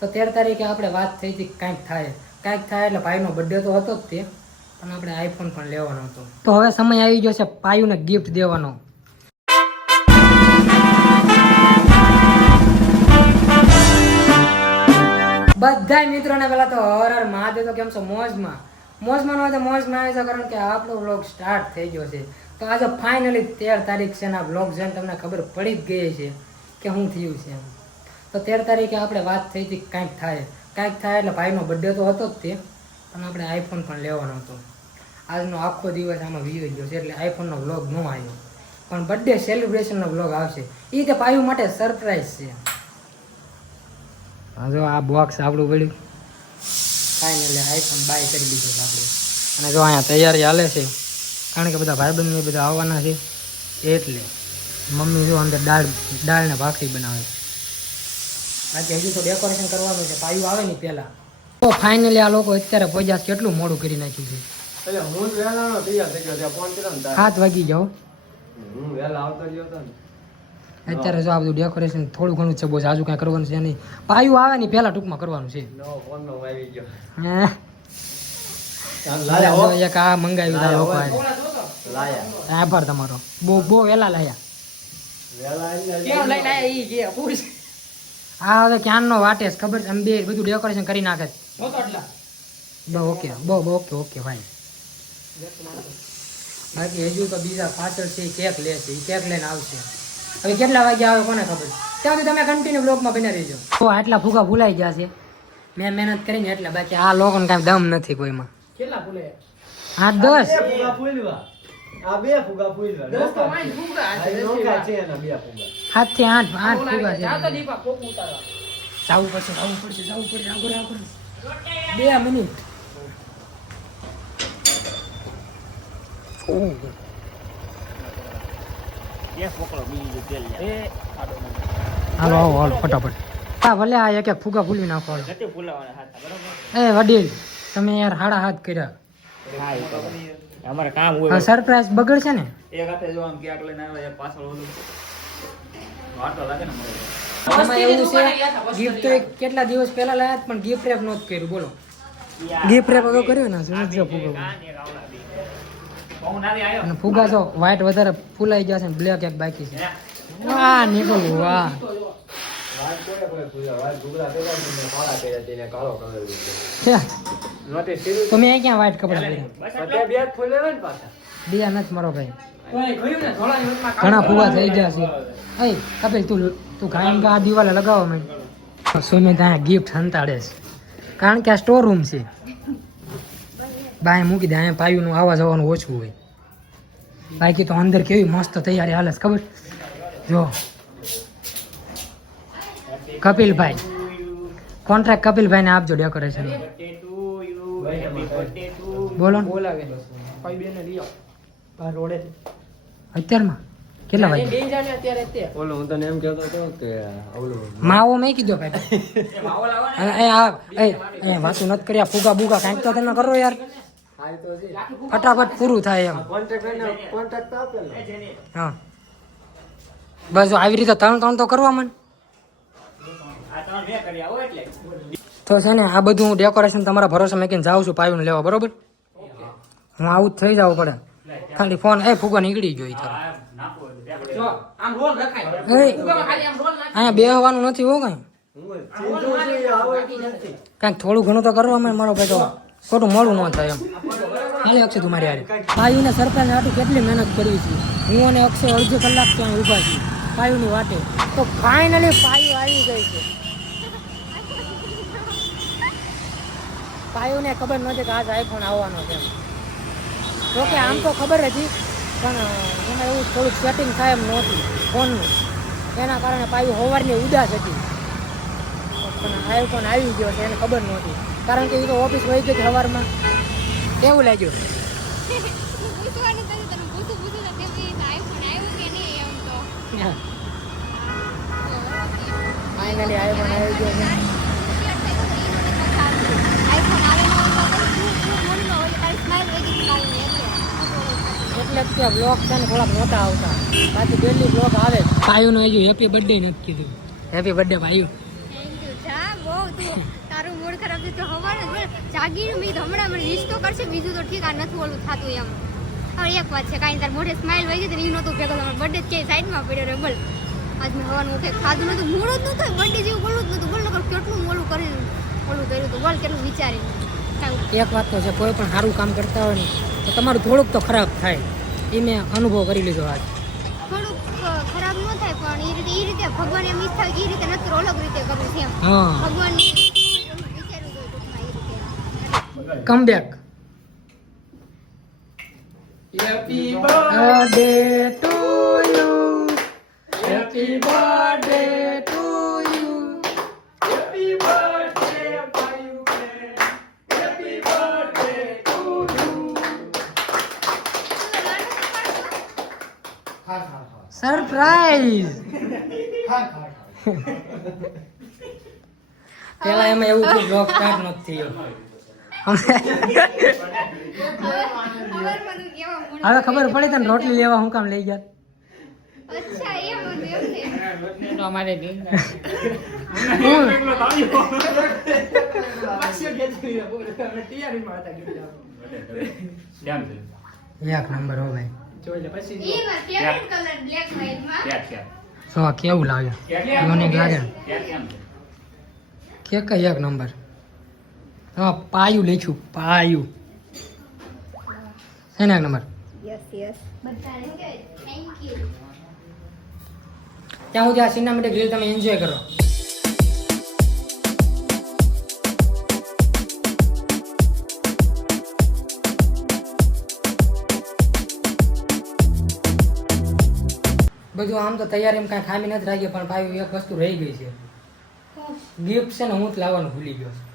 તો 13 તારીખે આપણે વાત થઈ હતી કાંઈક થાય એટલે ભાઈનો બર્થડે તો હતો જ તે, પણ આપણે આઈફોન પણ લેવાનો હતો. તો હવે સમય આવી ગયો છે પાયુને ગિફ્ટ દેવાનો. બધા મિત્રોને પહેલા તો હર હર મહાદેવ. તો કેમ છો? મોજમાં ન હોય તો મોજમાં આવી જાવ, કારણ કે આપણો વ્લોગ સ્ટાર્ટ થઈ ગયો છે. તો આજે ફાઇનલી 13 તારીખ છે ને આ વ્લોગ જોઈને તમને ખબર પડી જ ગઈ છે કે શું થયું છે એમ. તો 13 તારીખે આપણે વાત થઈ હતી કાંઈક થાય એટલે ભાઈનો બર્થડે તો હતો જ તે, પણ આપણે આઈફોન પણ લેવાનો હતો. આજનો આખો દિવસ આમાં વીવી ગયો છે એટલે આઈફોનનો વ્લોગ ન આવ્યો, પણ બર્થડે સેલિબ્રેશનનો વ્લોગ આવશે. એ તે ભાઈઓ માટે સરપ્રાઈઝ છે. હા જો આ બોક્સ આપણું પડ્યું, ફાઇનલી આઈફોન બાય કરી દીધો છે આપણે. અને જો અહીંયા તૈયારી હાલે છે, કારણ કે બધા ભાઈબંધને બધા આવવાના છે એટલે. મમ્મી જો અંદર દાળ ને ભાખરી બનાવે. બાકી હજુ તો ડેકોરેશન કરવાનું છે, પાયું આવે ને પહેલાં. તો ફાઇનલી આ લોકો અત્યારે પહોંચ્યા. કેટલું મોડું કરી નાખ્યું છે. 7 વાગી જાઓ. અત્યારે જો આ બધું ડેકોરેશન થોડું ઘણું છે, બહુ આજુ કાંઈ કરવાનું છે નહીં. પાયું આવે ને પહેલાં ટૂંકમાં કરવાનું છે. એક આ મંગાવ્યું લોકો આભાર તમારો. બહુ વહેલા લાયા. હા હવે ક્યાંનો વાટે છે ખબર છે. અમે બે બધું ડેકોરેશન કરી નાખે છે. ઓકે ઓકે ભાઈ. બાકી હજુ તો બીજા પાછળ છે કેક લે છે, એ કેક લઈને આવશે. હવે કેટલા વાગે આવે કોને ખબર. ત્યાં સુધી તમે કન્ટિન્યુ બ્લોગમાં બની રહેજો. તો આટલા ફૂગા ભૂલાઈ ગયા છે મેં મહેનત કરીને, એટલે બાકી આ લોકોને કાંઈ દમ નથી કોઈમાં. કેટલા ફૂલે? 8 10 7 થી 8 ફૂગા છે. જવું પડશે 2 મિનિટ. હાલો ફટાફટ. હા ભલે આ એક ફુગા ફૂલવી નાખો. એ વડીલ તમે યાર હાડા હાથ કર્યા. અમારે કામ હોય. સરપ્રાઈઝ બગડશે ને. એક હાથે જો આમ ક્યાંક લઈને આવે, એક પાછળ ઓલું વાટો લાગે ને મને. આમાં એવું છે ગિફ્ટ તો કેટલા દિવસ પહેલા લાયા પણ ગિફ્ટ રેપ નહોતું કર્યું. બોલો ગિફ્ટ રેપ અગાઉ કર્યો ને સમજો ફુગા. અને ફુગા તો વ્હાઈટ વધારે ફૂલાઈ ગયા છે ને બ્લેક એક બાકી છે. વાહ નિકોલ વાહ. તો મેં ક્યાં વ્હાઈટ કપડા પહેર્યા? બીજા નથી મારો ભાઈ. ઘણા ફુગા થઈ ગયા છે. એ કપિલ તું ગાયન આ દિવાલે લગાવો મેં. સોમે ત્યાં ગિફ્ટ હંતાડે છે, કારણ કે આ સ્ટોર રૂમ છે. બાય મૂકી દે, અહીંયા પાયુંનું આવવા જવાનું ઓછું હોય. બાકી તો અંદર કેવી મસ્ત તૈયારી હાલે છે ખબર. જો કપિલભાઈ કોન્ટ્રાક્ટ કપિલભાઈને આપજો ડેકોરેશન. બોલો અત્યારમાં કેટલા વાગે? માવો મેં કીધો ભાઈ વાતું નથી કર્યા. ફુગા બુગા કાંઈક તો તમે કરો યાર, ફટાફટ પૂરું થાય એમ. હા બસ આવી રીતે 3 તો કરવા મને. તો છે ને આ બધું હું ડેકોરેશન તમારા ભરોસે મેકીને જાઉં છું પાયુંને લેવા. બરોબર હું આવું જ થઈ જવું પડે. ખાલી ફોન ફુગા નીકળી ગયો. અહીંયા બેહવાનું નથી હો કઈ. કાંઈક થોડું ઘણું તો કરવા માં મારો ભાઈ. તો ખોટું મોડું ન થાય એમ. હાલે અક્ષય તું મારી યાર. પાયુને સરપંચ આટલું કેટલી મહેનત કરી છે. હું અને અક્ષય અડધો કલાક ત્યાં ઊભા છીએ પાયુની વાટે. તો ફાઇનલી પાયુ આવી ગઈ છે. પાયુને ખબર નહોતી કે આજ આઈફોન આવવાનો છે. તો કે આમ તો ખબર હતી, પણ એમાં એવું થોડુંક સેટિંગ થાય એમ નહોતું ફોનનું. એના કારણે પાયુ સવારની ઉદાસ હતી, પણ આઈફોન આવી ગયો છે એને ખબર નહોતી. કારણ કે એ તો ઓફિસ વહી ગઈ સવારમાં. કેવું લાગ્યું? ફાઇનલી આઈફોન આવી ગયો છે. એટલે જ કે બ્લોગ છે ને થોડાક મોટા આવતા, બાકી ડેલી બ્લોગ આવે. પાયુનો હજુ હેપી બર્થડે નથી કીધું. હેપી બર્થડે પાયુ. Thank you. બહુ તારું મૂડ ખરાબ છે તો હવારે જાગીને મેં કીધું હમણાં મને વિશ તો કરશે બીજું તો ઠીક આ નથી ઓલું થતું એમ. હવે એક વાત છે કાંઈ તાર મોઢે સ્માઇલ વહી ગઈ એ નહોતું ભેગો તમારો બર્થડે ક્યાંય સાઈડમાં પડ્યો રે બોલ. આજ મેં હવાનું ઉઠે ખાધું નતું મૂળ જ નતું બર્થડે જેવું બોલવું જ નતું બોલ નકર કેટલું મોડું કરીને ઓલું કર્યું હતું બોલ કેટલું વિચારીને. એક વાત તો છે કોઈ પણ સારું કામ કરતા હોય ને તો તમારું થોડુંક તો ખરાબ થાય એ મેં અનુભવ કરી લીધો આજ. થોડુંક ખરાબ ન થાય પણ એ રીતે ભગવાન એમ ઈચ્છા હોય કે એ રીતે નથી અલગ રીતે કરવું છે એમ. હા ભગવાન વિચાર્યું હતું ટૂંકમાં એ રીતે. Come back. Happy birthday to you happy birthday to you happy birthday my friend happy birthday to you. Surprise. પેલા એમાં એવું થયું બ્લોગ સ્ટાર્ટ નથી થયો. હવે ખબર પડી તને રોટલી લેવા હું કામ લઈ ગયા. અચ્છા એમ હતું એમ છે. તો અમારે એક નંબર હો ભાઈ. એમાં ફેવરેટ કલર બ્લેક વ્હાઈટ માં તો આ કેવું લાગે યુનિક લાગે ને કે કઈ એક નંબર. હા પાયું લખ્યું પાયું છે ને એક નંબર. યસ બધાને કે થેન્ક યુ. ત્યાં સુધી આ સિનેમેટિક રીલ તમે એન્જોય કરો. બધું આમ તો તૈયારી કાંઈ ખામી નથી રાખી પણ ભાઈ એક વસ્તુ રહી ગઈ છે. ગિફ્ટ છે ને હું જ લાવવાનું ભૂલી ગયો છું.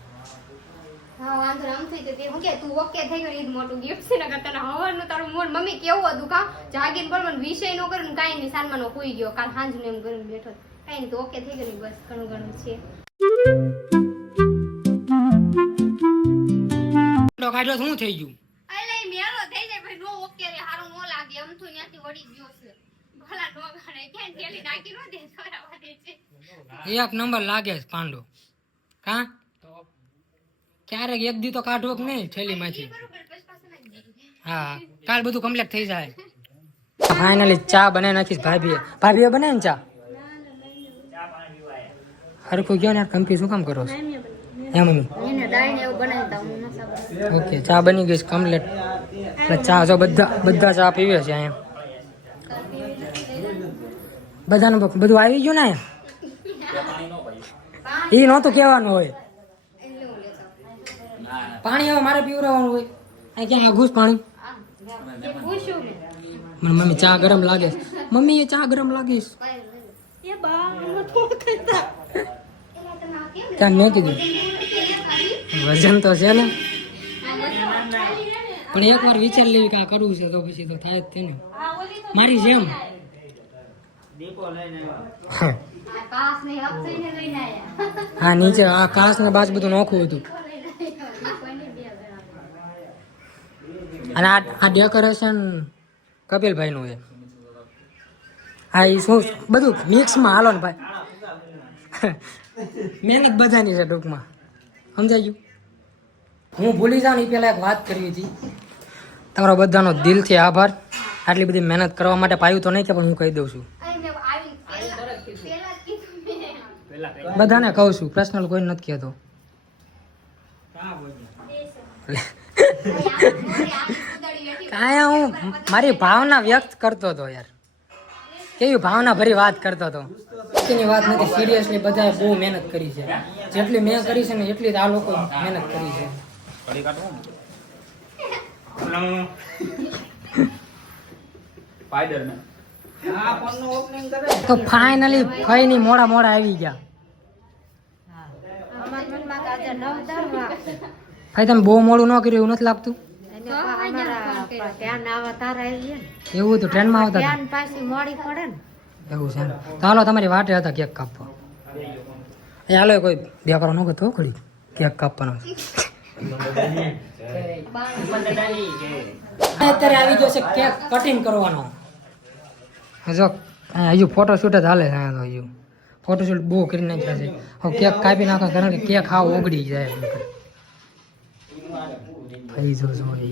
હા વાંધો આમ થઈ તો તે હું કે તું ઓકે થઈ ગયો એ જ મોટું ગિફ્ટ છે ને કે તને હવાનું તારું મોર મમ્મી કેવું હતું કા જાગીને બોલ મને વિષય નો કરે ને કાંઈ નહીં સાનમાનો હોઈ ગયો કાલ સાંજનું એમ કરીને બેઠો કાંઈ નહીં તો ઓકે થઈ ગયું બસ ઘણું ઘણું છે. કાઢ્યો શું થઈ ગયું. અલે મેળો થઈ જાય ભાઈ નો ઓકે રે હારું નો લાગે એમ તો ત્યાંથી વળી ગયો છે ભલા નો ગણે ક્યાં થેલી નાખી નો દે છોરાવા દે છે. એક નંબર લાગે છે પાંડો કા ક્યારેક એક દી તો કાઢવો કે નહીં થેલીમાંથી. બરોબર બસ પાછું નાખી દીધું. હા કાલ બધું કમ્પ્લીટ થઈ જાય. ફાઇનલી ચા બનાવી નાખીશ ભાભીએ બનાવી ને ચા. હરખું ગયો ને કંપી શું કામ કરો છો હે મમ્મી. એને દાઈને એવું બનાવતા હું ન સાબર. ઓકે ચા બની ગઈ છે કમ્પ્લીટ. એટલે ચા જો બધા ચા પીવે છે અહીંયા. બધાનું બધું આવી ગયું ને અહીંયા. એ નહોતું કહેવાનું હોય પાણી હવે મારે પીવડાવવાનું હોય. આ ક્યાં આઘું પાણી. એ પૂછ્યું ને મને મમ્મી ચા ગરમ લાગે છે. મમ્મી એ ચા ગરમ લાગે છે. એ બા હું તો કહેતા ત્યાં મેં કીધું વજન તો છે ને પણ એક વાર વિચાર લેવી કે આ કરવું છે તો પછી તો થાય જ તે ને મારી જેમ. કાસ ને અક્ષયને લઈને આયા હા નીચે આ કાચ ને બાજ બધું નોખું હતું. અને આ ડેકોરેશન કપિલભાઈ નું છે. હા એ શું બધું મિક્સમાં હાલો ને ભાઈ. મહેનત બધાની છે ટૂંકમાં સમજાઈ ગયું. હું ભૂલી જાઉં ને એ પહેલાં એક વાત કરવી હતી. તમારો બધાનો દિલથી આભાર. આટલી બધી મહેનત કરવા માટે પાયું તો નહીં કે પણ હું કહી દઉં છું બધાને કહું છું પર્સનલ કોઈ નથી કહેતો. કાંઈ હું મારી ભાવના વ્યક્ત કરતો હતો યાર. કેવી ભાવના ભરી વાત કરતો હતો. એની વાત નથી સિરિયસલી બધાએ બહુ મહેનત કરી છે. જેટલી મેં કરી છે ને એટલી જ આ લોકો મહેનત કરી છે. તો ફાઇનલી ફઈની મોડા આવી ગયા. ભાઈ તમે બહુ મોડું ન કર્યું એવું નથી લાગતું. એવું તો ટ્રેનમાં આવતા હતા. એવું છે તો હાલો તમારી વાટે હતા કેક કાપવા. એ હાલો કોઈ બે કરો ન કરતો ખડી કેક કાપવાનો. અત્યારે આવી ગયો છે કેક કટિંગ કરવાનો. જો હજુ ફોટો શૂટ જ હાલે છે. હજુ ફોટોશૂટ બહુ કરી નાખ્યા છે. હવે કેક કાપી નાખો કારણ કે કેક હાવ ઓગળી જાય. ભાઈ જો એ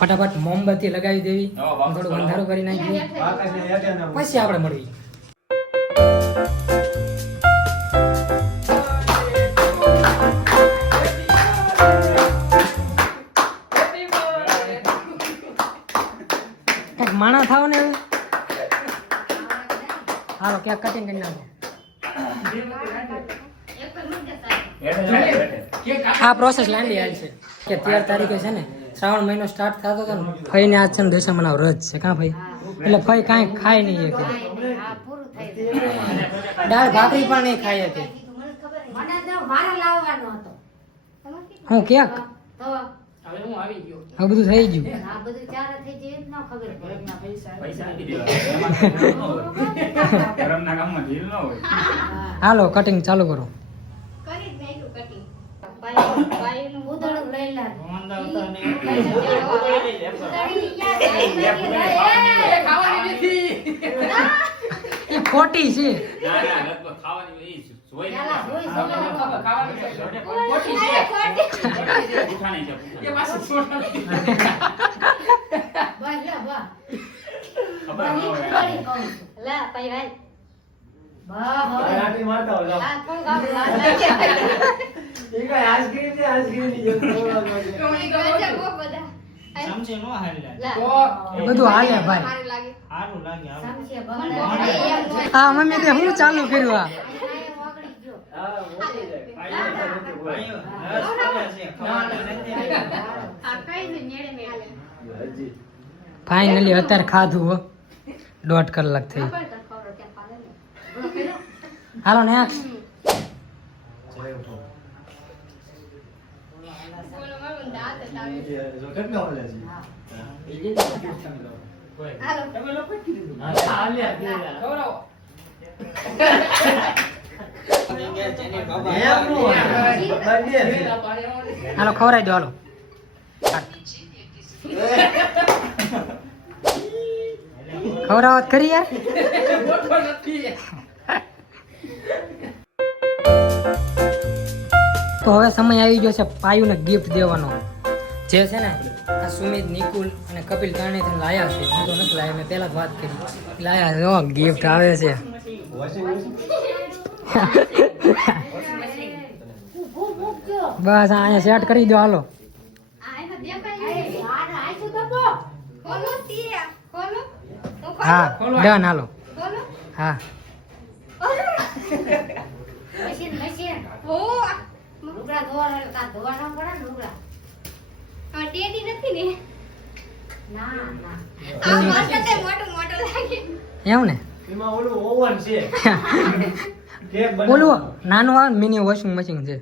ફટાફટ મોમબત્તી લગાવી દેવી, થોડું અંધારું કરી નાખીએ, પછી આપણે મળીએ. કંઈક માણા થાવ ને હવે. હાલો કેક કટિંગ કરી નાખો. આ પ્રોસેસ લાંબી હાલ છે કે 13 તારીખે છે ને શ્રાવણ મહિનો સ્ટાર્ટ થતો હતો ને, ફઈને આજ છે ને દશમાનો વ્રત છે. કાં ભાઈ? એટલે ફઈ કાંઈ ખાય નહીં કે દાળ ભાખરી પણ નહીં ખાઈ હતી. હું કેક હવે બધું થઈ ગયું. હાલો કટિંગ ચાલુ કરો. એ ખોટી છે. બધું હાલે ભાઈ. હા મમ્મી તે હું ચાલુ કર્યું. ફાઇનલી અત્યારે ખાધું હો, 1.5 કલાક થઈ. હાલો નેક્સ્ટ. હાલો ખવડાવી દો. હાલો ખવડાવત કરી યાર. તો હવે સમય આવી ગયો છે પાયુને ગિફ્ટ દેવાનો. જે છે ને આ સુમિત, નિકુલ અને કપિલ ત્રણેયથી લાયા છે. હું તો નથી લાયા, મેં પહેલા જ વાત કરી. લાયા છે ગિફ્ટ આવે છે. બસ અહીંયા સેટ કરી દો. હાલો હા ડન. હાલો હા એમ ને. ઓલું નાનું આવે મિની વોશિંગ મશીન છે.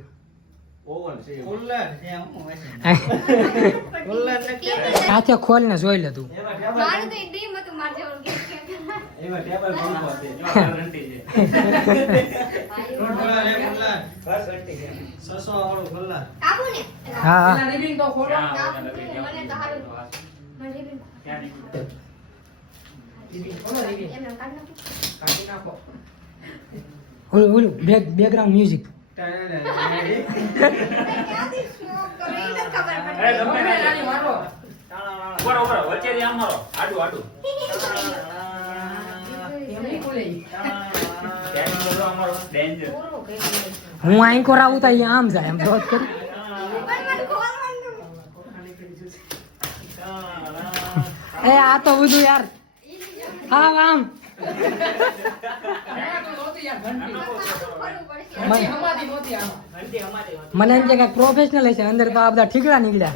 સાથે ખોલીને જોઈ લે તું. હા હા ઓલું બેકગ્રાઉન્ડ મ્યુઝિક. હું આંકોર આવું તો આમ જાય એમ જોત કરી. એ આ તો બધું યાર હા આમ મને એમ કે પ્રોફેશનલ છે. અંદર તો આ બધા ઠીકડા નીકળ્યા.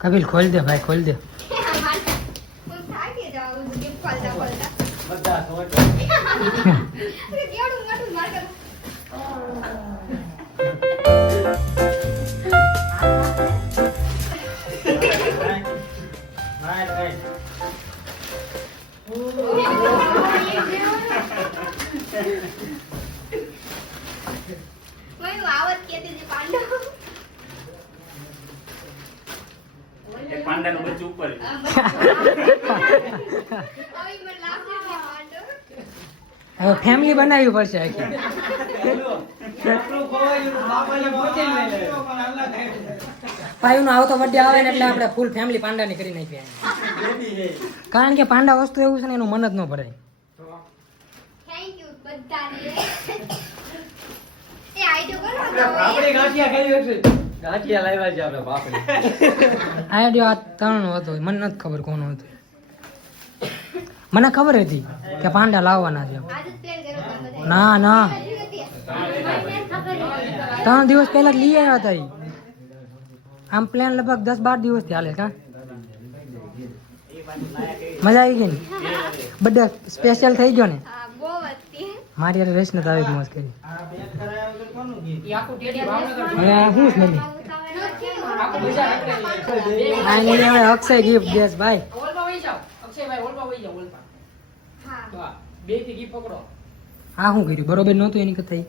કપિલ ખોલ દે ભાઈ, ખોલ દે. બધા શોર્ટ. કેવડું મોટું માર્કેટ કોઈ આવત કેતી હતી પાંડવ એક પાંડાનું બચ્ચું ઉપર આવી મને લાગે છે પાંડવ હવે ફેમિલી બનાવવી પડશે આખી આપણું ખોવાયું, બાપાને પોતે જ લઈ લે. પણ અલ્લાહ ખાય. પાયુનો આવતો બર્થડે આવે ને એટલે આપણે ફૂલ ફેમિલી પાંડાની કરી નાખીએ બેબી છે. કારણ કે પાંડા વસ્તુ એવું છે ને એનું મન જ ન ભરાય થેન્ક યુ બધાને એ આઈડિયો કરો આપણે ગાંઠિયા ખાઈ હશે. ગાંઠિયા લાવ્યા છે આપણે બાપરે. આઈડિયો આ ત્રણ હતો મને નથી ખબર કોનો હતો મને ખબર હતી કે પાંડા લાવવાના છે આજ જ પ્લાન કર્યો તો બધા ના ના મને ખબર 3 દિવસ પહેલા જ લઈ આવ્યા હતા ઈ. આમ પ્લાન લગભગ 10-12 દિવસથી હાલે કા મજા આવી ગઈ ને બધા સ્પેશિયલ થઈ ગયો ને હા બહુ હતી મારી યાર રેસ નથી આવી મોજ કરી આ પેક કરાયો તો કોનું ગીત? હવે આ શું છે મમ્મી આ નહીં હવે અક્ષય ગિફ્ટ દેસ ભાઈ હા આ શું કર્યું બરોબર નહોતું એની કથા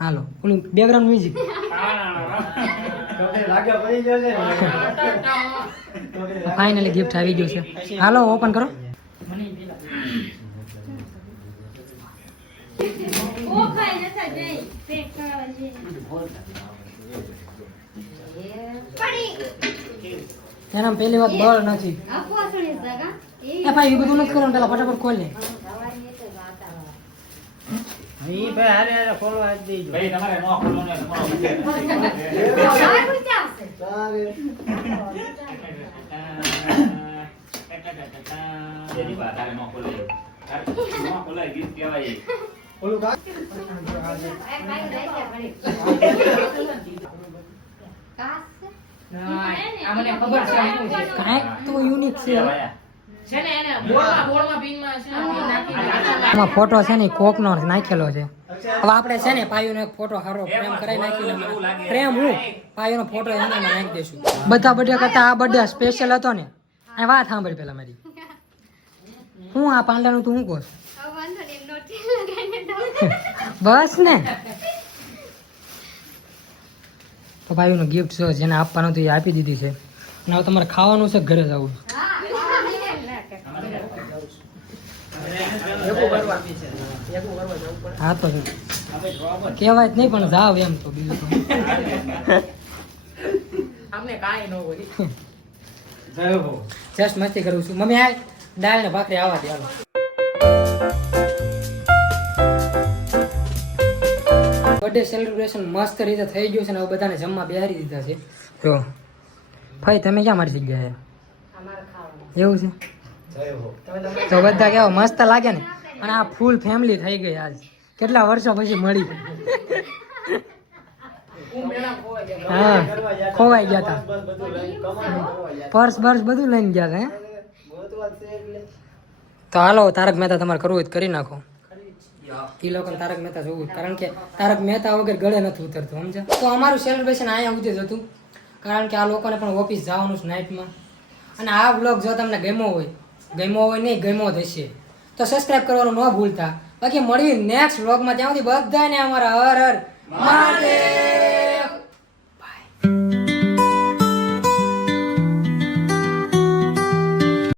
હાલો ઓલું બેકગ્રાઉન્ડ મ્યુઝિક તમને લાગ્યા પડી ગયો છે ને? ફાઇનલી ગિફ્ટ આવી ગયું છે હાલો ઓપન કરો ઓ ખાઈ નતા જઈ પેક કરાવવા જઈ પડી એના પહેલી વાત બળ નથી આપવા સુણી સગા એ ભાઈ એ બધું નથી કરવાનું પેલા ફટાફટ ખોલ લે ઈ ભાઈ હારે હારે ખોલવા જ દેજો. ભાઈ તમારે નો ખોલો ને તમારો તારે. જેની વાત તારે નો ખોલે તારે નો ખોલાય ગીત કહેવાય ઓલું કા- કાંઈક તો યુનિક છે કહેવાય આમાં ફોટો છે ને કોકનો નાખેલો છે હવે આપણે છે ને પાયુનો એક ફોટો હારો ફ્રેમ કરાવી નાખીને ફ્રેમ હું પાયુનો ફોટો એનામાં નાખી દઈશું બધા બર્થડે કરતા આ બર્થડે સ્પેશિયલ હતો ને આ વાત સાંભળ પેલા મારી હું આ પાંડાનું તું શું કહો છો? વાંધો નહીં નોટી લગાઈને દઉં બસ ને તો પાયુનો ગિફ્ટ છે જેને આપવાનું હતું એ આપી દીધી છે અને હવે તમારે ખાવાનું છે ઘરે જવું હા તો કહેવાય જ નહીં પણ જાવ એમ તો બીજું તો જય હો. જસ્ટ મસ્તી કરું છું મમ્મી આ દાળ ને ભાખરી આવા દે હાલો બર્થડે સેલિબ્રેશન મસ્ત રીતે થઈ ગયું છે ને હવે બધાને જમવા બેહારી દીધા છે જો ભાઈ તમે ક્યાં મારી જગ્યાએ એવું છે જય હો. તો બધા કેવા મસ્ત લાગે ને અને આ ફૂલ ફેમિલી થઈ ગઈ આજ કેટલા વર્ષો પછી મળી હા ખોવાઈ ગયા હતા બસ બધું લઈને કમાવાનું કરવા જાય. પર્સ બર્સ બધું લઈને ગયા હતા હે ગોતવા જ છે એટલે. તો હાલો તારક મહેતા તમારે કરવું હોય તો કરી નાખો એ લોકોને તારક મહેતા જોવું જ. કારણ કે તારક મહેતા વગર ગળે નથી ઉતરતું સમજ્યા તો અમારું સેલિબ્રેશન અહીંયા સુધી જ હતું કારણ કે આ લોકોને પણ ઓફિસ જવાનું છે નાઇટમાં અને આ બ્લોગ જો તમને ગમ્યો હોય નહીં ગમ્યો જ હશે તો સબસ્ક્રાઈબ કરવાનું ન ભૂલતા બાકી મળીએ નેક્સ્ટ બ્લોગમાં ત્યાં સુધી બધાને અમારા હર હર